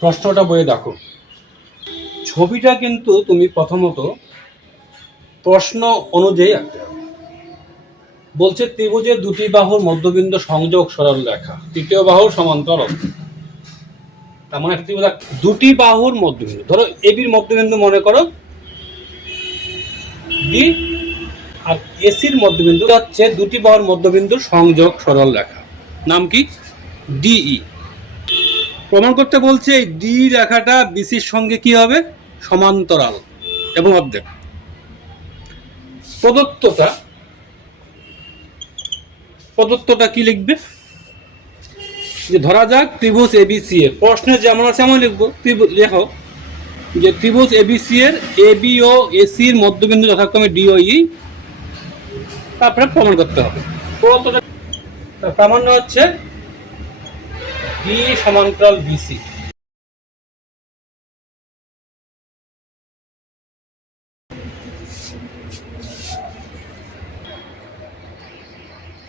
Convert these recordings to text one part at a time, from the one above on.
প্রশ্নটা বইয়ে দেখো। ছবিটা কিন্তু তুমি প্রথমত প্রশ্ন অনুযায়ী আঁকতে হবে। বলছে ত্রিভুজের দুটি বাহুর মধ্যবিন্দু সংযোগ সরল রেখা। তৃতীয় বাহুর সমান্তরাল তার মানে ত্রিভুজ দুটি বাহুর মধ্যবিন্দু। ধরো এবির মধ্যবিন্দু মনে করো ডি আর এসির মধ্যবিন্দু হচ্ছে দুটি বাহুর মধ্যবিন্দুর সংযোগ সরল রেখা। নাম কি? ডিই প্রমাণ করতে বলছে, এই ডি রেখাটা বিসির সঙ্গে কি হবে? সমান্তরাল। এবং অর্ধেক। প্রদত্তটা প্রদত্তটা কি লিখবে? যে ধরা যাক, ত্রিভুজ এবিসি এর। প্রশ্নে যেমন আছে, আমি লিখব। ত্রিভুজ লেখো। যে ত্রিভুজ এবিসি এর এবি ও এসির মধ্যবিন্দু যথাক্রমে ডি ও ই। তারপরে প্রমাণ করতে হবে। প্রামাণ্য হচ্ছে ডি সমান্তরাল বিসি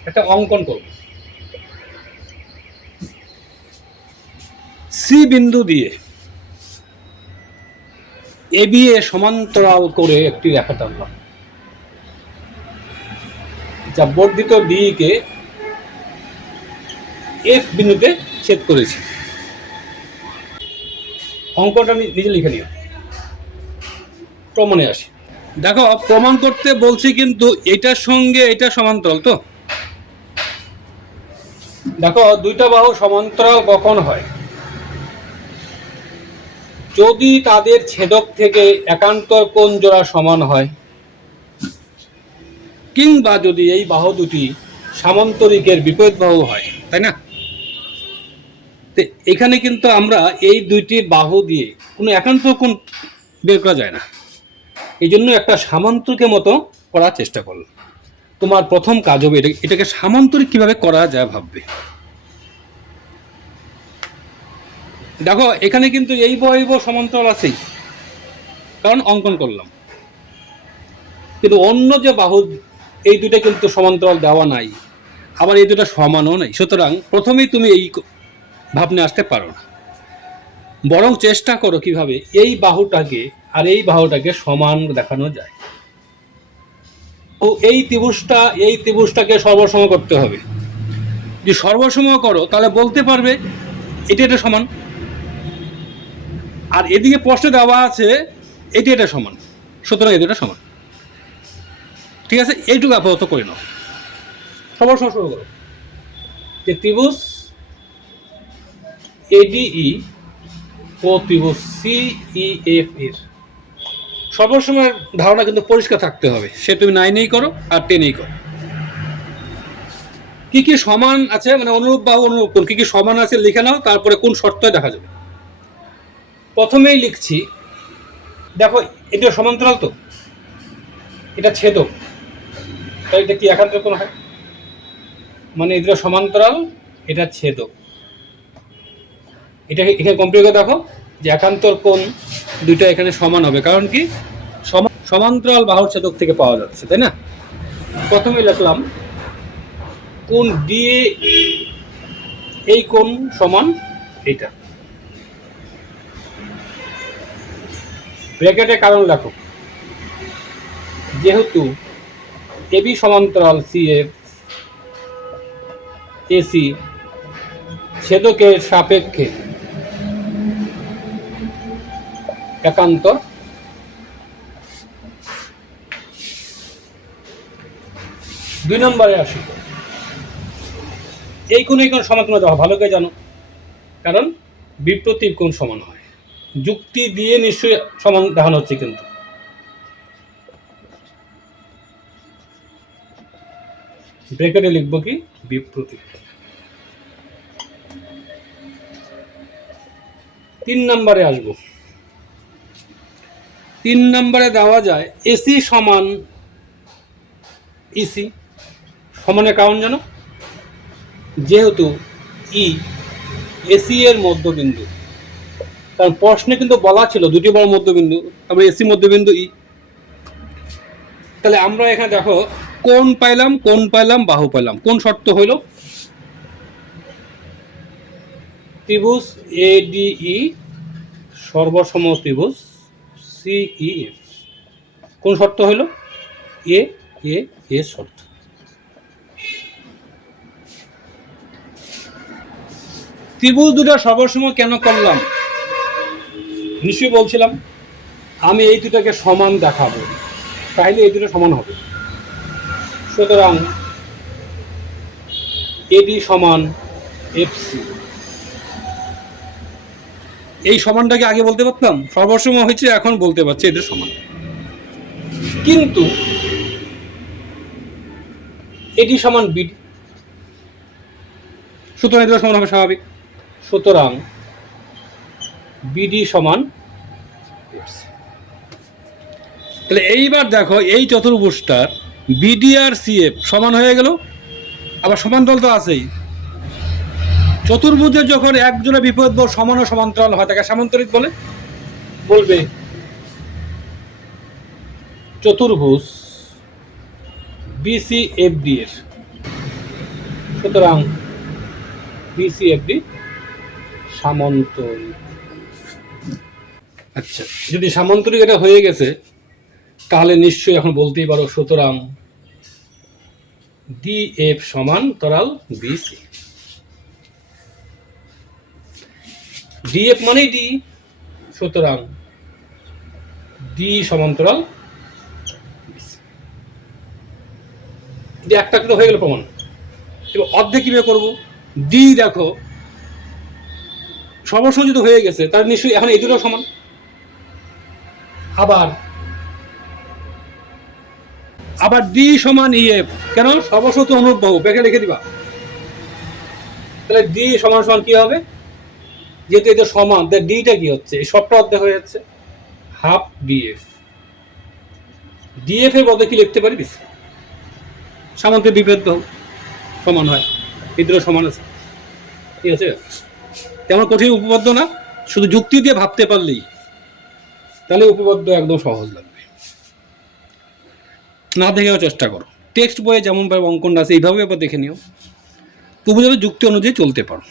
একটা অঙ্কন করব। সি বিন্দু দিয়ে এ বি এ সমান্তরাল করে একটি রেখা টানলাম। যা বর্ধিত ডি কে এফ বিন্দুতে ছেদ করেছি। অঙ্কটা নিজে লিখে নিও। প্রমাণে আসি। দেখো, প্রমাণ করতে বলছি কিন্তু এটার সঙ্গে এটা সমান্তরাল তো। দেখো, দুইটা বাহু সমান্তরাল কখন হয়? যদি তাদের ছেদক থেকে একান্তর কোন জোড়া সমান হয়, কিংবা যদি এই বাহু দুটি সামান্তরিকের বিপরীত বাহু হয়, তাই না? তো এখানে কিন্তু আমরা এই দুইটি বাহু দিয়ে কোনো একান্ত কোন বের করা যায় না। এই জন্য একটা সামান্তরিকের মতো করার চেষ্টা করলাম। তোমার প্রথম কাজ হবে এটা এটাকে সামান্তরিক কীভাবে করা যায় ভাববে। দেখো, এখানে কিন্তু এই বহিব সমান্তরাল আছেই। কারণ অঙ্কন করলাম। কিন্তু অন্য যে বাহু, এই দুটো কিন্তু সমান্তরাল দেওয়া নাই। আবার এই দুটো সমানও নাই। সুতরাং প্রথমেই তুমি এই ভাবনে আসতে পারো না। বরং চেষ্টা করো কীভাবে এই বাহুটাকে আর এই বাহুটাকে সমান দেখানো যায়। ও এই ত্রিভুজটা, এই ত্রিভুজটাকে সর্বসম করতে হবে। যদি সর্বসম করো, তাহলে বলতে পারবে এটা এটা সমান। আর এদিকে প্রশ্নে দেওয়া আছে, এটি এটা সমান। সুতরাং এটি এটা সমান। ঠিক আছে? এইটুকু আপাতত করে নাও। সবার সব শুরু করো। যে ত্রিভুজ এডিই ও ত্রিভুজ সিইএফ এর সর্বসময় ধারণা কিন্তু পরিষ্কার থাকতে হবে। সে তুমি নাইনেই করো আর টেনেই করো। কি কি সমান আছে? মানে অনুরূপ বা অনুরূপ কোণ। কি কি সমান আছে লিখে নাও, তারপরে কোন শর্তয় দেখা যাবে। প্রথমেই লিখছি, দেখো এটা সমান্তরাল তো। এটা ছেদক। তাই এটা কি একান্তর কোণ হয়? মানে এটা সমান্তরাল, এটা ছেদক। এটা এখানে কম্পিউটার করে দেখো যে একান্তর কোণ দুইটা এখানে সমান হবে। কারণ কি? সম- সমান্তরাল বাহুর ছেদক থেকে পাওয়া যাচ্ছে, তাই না? প্রথমে লিখলাম কোন ডিএ এই কোণ সমান এটা ব্র্যাকেটে কারণ লেখো। যেহেতু এবি সমান্তরাল সি সিএফ এসি ছেদকের সাপেক্ষে একান্তর দুই নম্বরে আসি। এই কোন এই কোন সমান তোমরা ভালো করে জানো। কারণ বিপ্রতীপ কোন সমান হয়। যুক্তি দিয়ে নিশ্চয়ই সমান দেখানো হচ্ছে কিন্তু। ব্রেকেটে লিখব কি? বিপ্রতীপ তিন নম্বরে আসব। তিন নম্বরে দেওয়া যায় এসি সমান ইসি সমানের কারণ জানো? যেহেতু ই এসি এর মধ্যবিন্দু। কারণ প্রশ্নে কিন্তু বলা ছিল দুটি বড় মধ্যবিন্দু, তারপরে এসি মধ্যবিন্দু ই তাহলে আমরা এখানে দেখো কোন পাইলাম কোন পাইলাম, বাহু পাইলাম। কোন শর্ত হইল? ত্রিভুজ এডিই সর্বসম ত্রিভুজ সিইএফ কোন শর্ত হলো এ এ এ শর্ত। ত্রিভুজ দুটো সর্বসম কেন করলাম? নিশ্চয়ই বলছিলাম, আমি এই দুটোকে সমান দেখাবো। তাইলে এই দুটো সমান হবে। সুতরাং এডি সমান এফসি এই সমানটাকে আগে বলতে পারতাম? সর্বসম হয়েছে, এখন বলতে পারছি, এদের সমান। কিন্তু এটি সমান বিডি সুতরাং এদের সমান হবে স্বাভাবিক। সুতরাং বিডি সমান তাহলে এইবার দেখো, এই চতুর্ভুজটার বিডি আর সিএফ সমান হয়ে গেল। আবার সমান দল তো আছেই। চতুর্ভুজের যখন একজনের বিপরীত বাহু সমান সমান্তরাল হয়, তাকে সামান্তরিক বলে বলবে চতুর্ভুজ বিসি এফডি এর। সুতরাং বিসি এফডি সামান্তরিক। আচ্ছা যদি সামান্তরিক এটা হয়ে গেছে, তাহলে নিশ্চয়ই এখন বলতেই পারো, সুতরাং ডি এফ সমান তরাল বিসি ডিএফ মানেই ডি সুতরাং ডি সমান্তরাল একটা করে হয়ে গেল প্রমাণ। এবার অর্ধেক কীভাবে করব? ডি দেখো যদি হয়ে গেছে, তার নিশ্চয়ই এখন এই দুটো সমান। আবার আবার ডি সমান ইএফ কেন? সর্বসত অনুরূপ বহু লিখে দিবা। তাহলে ডি সমান সমান কি হবে? যেহেতু এটা সমান তাহলে ডিটা কি হচ্ছে? এই সবটা অর্ধেক হয়ে যাচ্ছে। হাফ ডিএফ ডিএফ এর বদলে কি লিখতে পারি? সামান্তের বিভেদ সমান হয়। দুটো সমান আছে। ঠিক আছে? তেমন কঠিন উপপাদ্য না। শুধু যুক্তি দিয়ে ভাবতে পারলেই তাহলে উপপাদ্য একদম সহজ লাগবে। না দেখেও চেষ্টা করো। টেক্সট বইয়ে যেমন ভাবে অঙ্কনটা আছে এইভাবে এবার দেখে নিও। তুমি যাতে যুক্তি অনুযায়ী চলতে পারো।